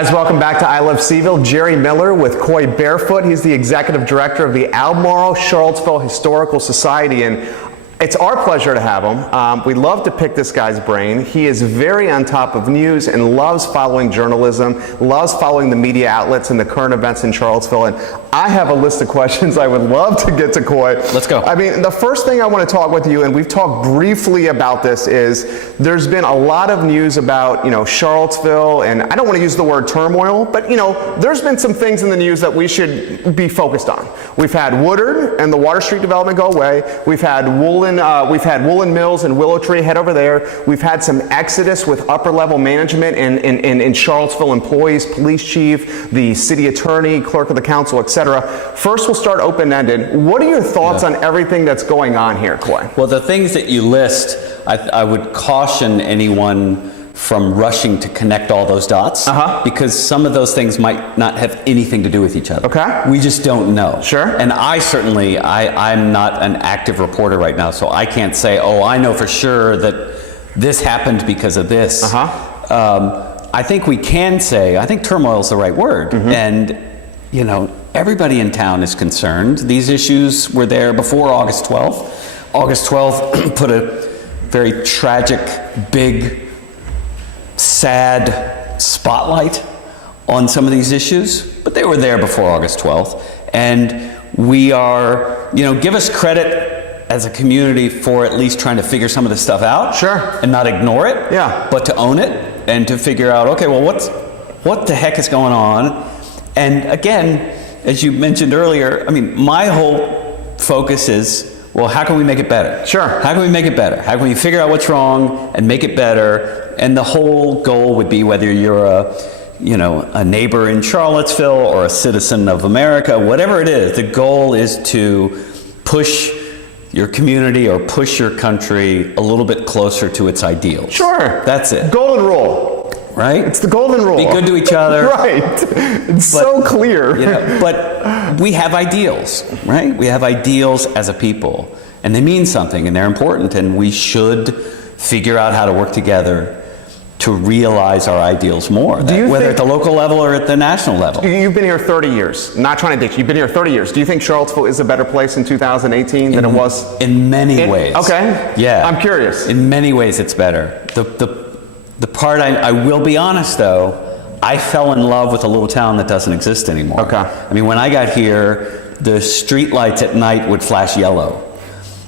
Guys, welcome back to I Love CVille. Jerry Miller with Coy Barefoot. He's the executive director of the Albemarle Charlottesville Historical Society, and it's our pleasure to have him. We love to pick this guy's brain. He is very on top of news and loves following journalism, loves following the media outlets and the current events in Charlottesville. And I have a list of questions I would love to get to Coy. Let's go. I mean, the first thing I want to talk with you, and we've talked briefly about this, is there's been a lot of news about, Charlottesville, and I don't want to use the word turmoil, but, there's been some things in the news that we should be focused on. We've had Woodard and the Water Street development go away. We've had Woolen Mills and Willow Tree head over there. We've had some exodus with upper level management in Charlottesville employees, police chief, the city attorney, clerk of the council, etc. First, we'll start open-ended. What are your thoughts on everything that's going on here, Coy? Well, the things that you list, I would caution anyone from rushing to connect all those dots, because some of those things might not have anything to do with each other. Okay. We just don't know. Sure. And I'm not an active reporter right now, so I can't say, oh, I know for sure that this happened because of this. I think we can say, I think turmoil is the right word. And, everybody in town is concerned. These issues were there before August 12th. August 12th put a very tragic, big, sad spotlight on some of these issues, but they were there before August 12th. And we are, give us credit as a community for at least trying to figure some of this stuff out. Sure. And not ignore it. Yeah. But to own it and to figure out, okay, well, what the heck is going on? And again, as you mentioned earlier, my whole focus is, well, how can we make it better? Sure. How can we make it better? How can we figure out what's wrong and make it better? And the whole goal would be, whether you're a neighbor in Charlottesville or a citizen of America, whatever it is, the goal is to push your community or push your country a little bit closer to its ideals. Sure. That's it. Golden rule. Right? It's the golden rule. Be good to each other. Right. It's so clear. But we have ideals, right? We have ideals as a people, and they mean something, and they're important, and we should figure out how to work together to realize our ideals more, whether at the local level or at the national level. You've been here 30 years. Not trying to ditch you. You've been here 30 years. Do you think Charlottesville is a better place in 2018 than it was? In many ways. Okay. Yeah. I'm curious. In many ways, it's better. The part I will be honest, though, I fell in love with a little town that doesn't exist anymore. Okay. When I got here, the street lights at night would flash yellow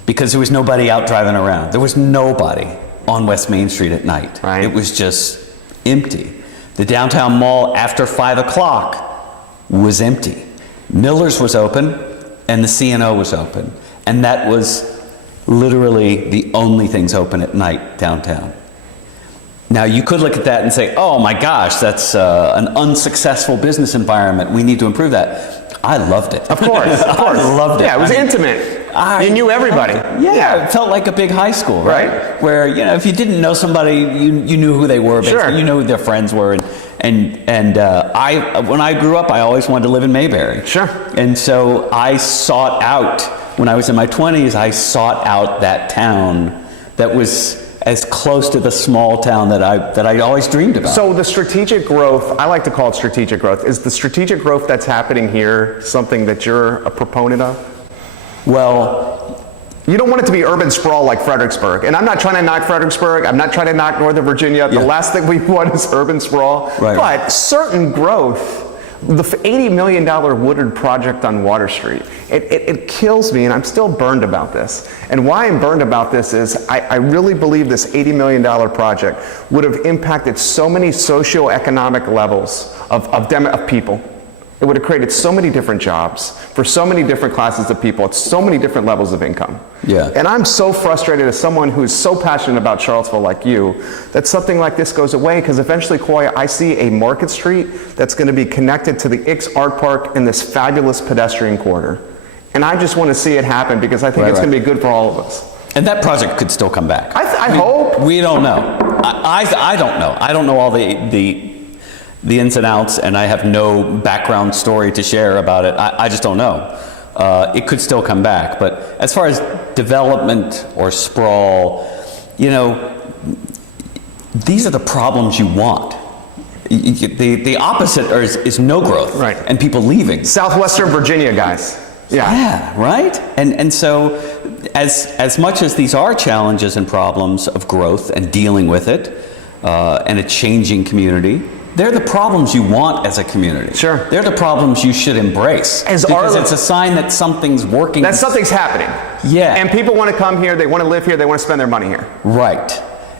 because there was nobody out driving around. There was nobody on West Main Street at night. Right. It was just empty. The downtown mall after 5 o'clock was empty. Miller's was open and the C&O was open. And that was literally the only things open at night downtown. Now, you could look at that and say, oh my gosh, that's an unsuccessful business environment. We need to improve that. I loved it. Of course. I loved it. Yeah, it was intimate. You knew everybody. Yeah, it felt like a big high school, right? Where, if you didn't know somebody, you knew who they were, basically. Sure. You knew who their friends were. And when I grew up, I always wanted to live in Mayberry. Sure. And so I sought out, when I was in my 20s, I sought out that town that was as close to the small town that I always dreamed about. So the strategic growth, I like to call it strategic growth. Is the strategic growth that's happening here something that you're a proponent of? Well, you don't want it to be urban sprawl like Fredericksburg. And I'm not trying to knock Fredericksburg. I'm not trying to knock Northern Virginia. The last thing we want is urban sprawl. Right. But certain growth, the $80 million Woodard project on Water Street, it kills me, and I'm still burned about this. And why I'm burned about this is I really believe this $80 million project would have impacted so many socioeconomic levels of people. It would have created so many different jobs for so many different classes of people at so many different levels of income. Yeah. And I'm so frustrated as someone who's so passionate about Charlottesville like you, that something like this goes away, because eventually, Coy, I see a Market Street that's going to be connected to the Ix Art Park and this fabulous pedestrian corridor. And I just want to see it happen, because I think it's going to be good for all of us. And that project could still come back. I hope. We don't know. I don't know. I don't know all the ins and outs, and I have no background story to share about it. I just don't know. It could still come back. But as far as development or sprawl, these are the problems you want. the opposite is no growth, right, and people leaving. Southwestern Virginia guys. Yeah, right. And so, as much as these are challenges and problems of growth and dealing with it, and a changing community, they're the problems you want as a community. Sure. They're the problems you should embrace. Because it's a sign that something's working. That something's happening. Yeah. And people want to come here, they want to live here, they want to spend their money here. Right.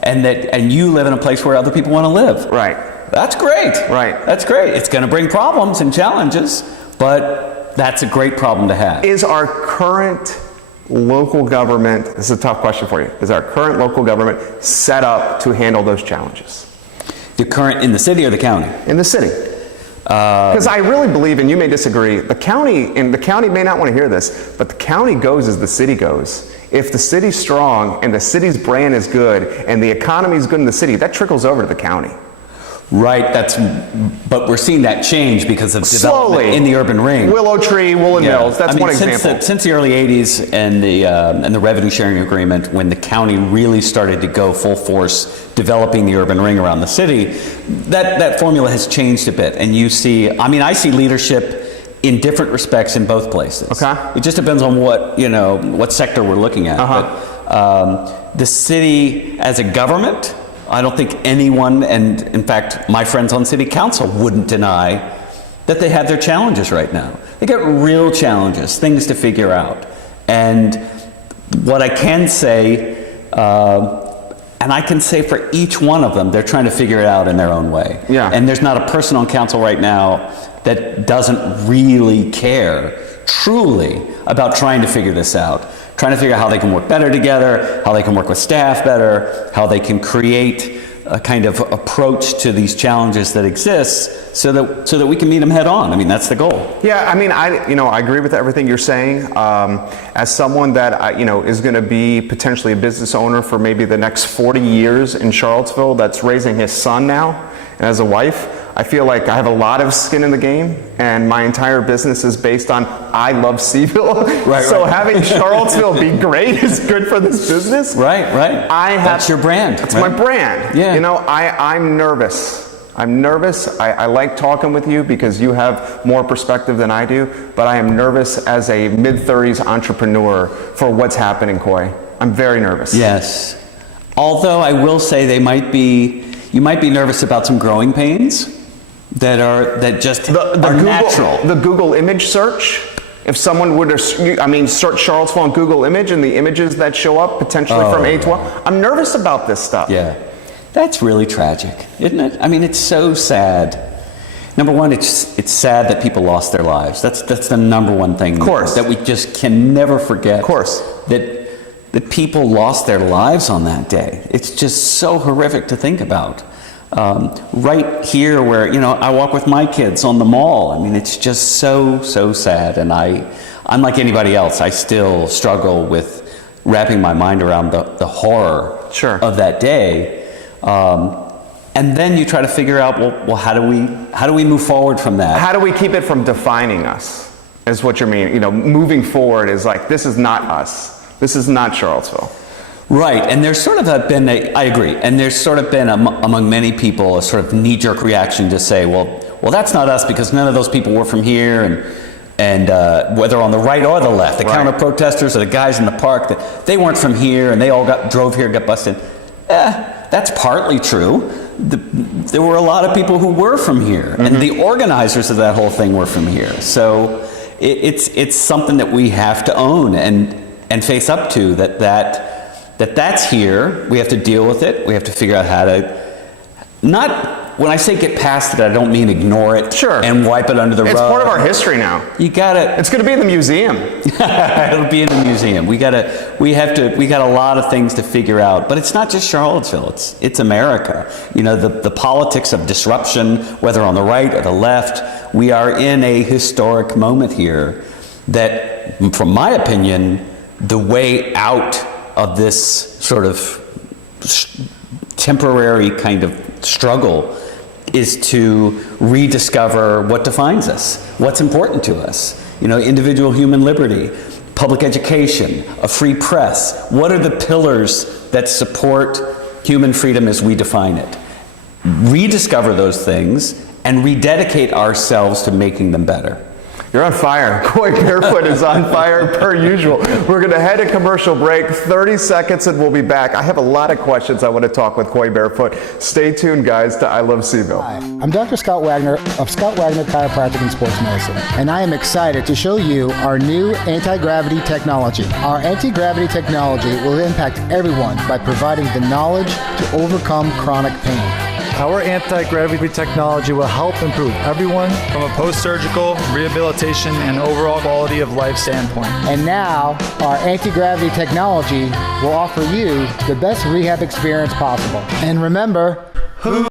And you live in a place where other people want to live. Right. That's great. Right. That's great. It's going to bring problems and challenges, but that's a great problem to have. Is our current local government, this is a tough question for you, is our current local government set up to handle those challenges? The current in the city or the county? In the city. Because I really believe, and you may disagree, the county may not want to hear this, but the county goes as the city goes. If the city's strong and the city's brand is good and the economy is good in the city, that trickles over to the county. Right, but we're seeing that change because of development in the urban ring. Willow Tree, Woolen Mills, that's one example. Since the early 80s and the revenue sharing agreement, when the county really started to go full force developing the urban ring around the city, that formula has changed a bit. And you see, I see leadership in different respects in both places. Okay. It just depends on what sector we're looking at. But the city as a government, I don't think anyone, and in fact, my friends on city council wouldn't deny that they have their challenges right now. They get real challenges, things to figure out. And what I can say, and I can say for each one of them, they're trying to figure it out in their own way. Yeah. And there's not a person on council right now that doesn't really care truly about trying to figure this out. Trying to figure out how they can work better together, how they can work with staff better, how they can create a kind of approach to these challenges that exist so that we can meet them head on. That's the goal. Yeah, I agree with everything you're saying. As someone that is going to be potentially a business owner for maybe the next 40 years in Charlottesville, that's raising his son now, and as a wife, I feel like I have a lot of skin in the game, and my entire business is based on I Love CVille. Right, so having Charlottesville be great is good for this business. Right. That's your brand. That's my brand. Yeah. I'm nervous. I like talking with you because you have more perspective than I do, but I am nervous as a mid-30s entrepreneur for what's happening, Coy. I'm very nervous. Yes. Although I will say you might be nervous about some growing pains that just are natural. The Google image search, if someone would search Charlottesville on Google image and the images that show up potentially from A12, I'm nervous about this stuff. Yeah, that's really tragic, isn't it? It's so sad. Number one, it's sad that people lost their lives. That's the number one thing that we just can never forget. Of course. That people lost their lives on that day. It's just so horrific to think about. Right here where, I walk with my kids on the mall. It's just so sad. And I'm like anybody else. I still struggle with wrapping my mind around the horror of that day. And then you try to figure out, well, how do we move forward from that? How do we keep it from defining us, is what you mean. Moving forward is like, this is not us. This is not Charlottesville. Right, and there's sort of been I agree, and there's sort of been among many people a sort of knee-jerk reaction to say, well, that's not us because none of those people were from here, and whether on the right or the left, the counter-protesters or the guys in the park, that they weren't from here and they all drove here, got busted. That's partly true. There were a lot of people who were from here, and the organizers of that whole thing were from here. So it's something that we have to own and face up to, that's here. We have to deal with it. We have to figure out how to, when I say get past it, I don't mean ignore it and wipe it under the rug. It's part of our history now. It's going to be in the museum. It'll be in the museum. We got a lot of things to figure out, but it's not just Charlottesville. It's America. The politics of disruption, whether on the right or the left, we are in a historic moment here that, from my opinion, the way out of this sort of temporary kind of struggle is to rediscover what defines us, what's important to us. Individual human liberty, public education, a free press. What are the pillars that support human freedom as we define it? rediscover those things and rededicate ourselves to making them better. You're on fire. Coy Barefoot is on fire per usual. We're going to head to commercial break, 30 seconds, and we'll be back. I have a lot of questions I want to talk with Coy Barefoot. Stay tuned, guys, to I Love CVille. Hi, I'm Dr. Scott Wagner of Scott Wagner Chiropractic and Sports Medicine, and I am excited to show you our new anti-gravity technology. Our anti-gravity technology will impact everyone by providing the knowledge to overcome chronic pain. Our anti-gravity technology will help improve everyone from a post-surgical, rehabilitation, and overall quality of life standpoint. And now, our anti-gravity technology will offer you the best rehab experience possible. And remember, who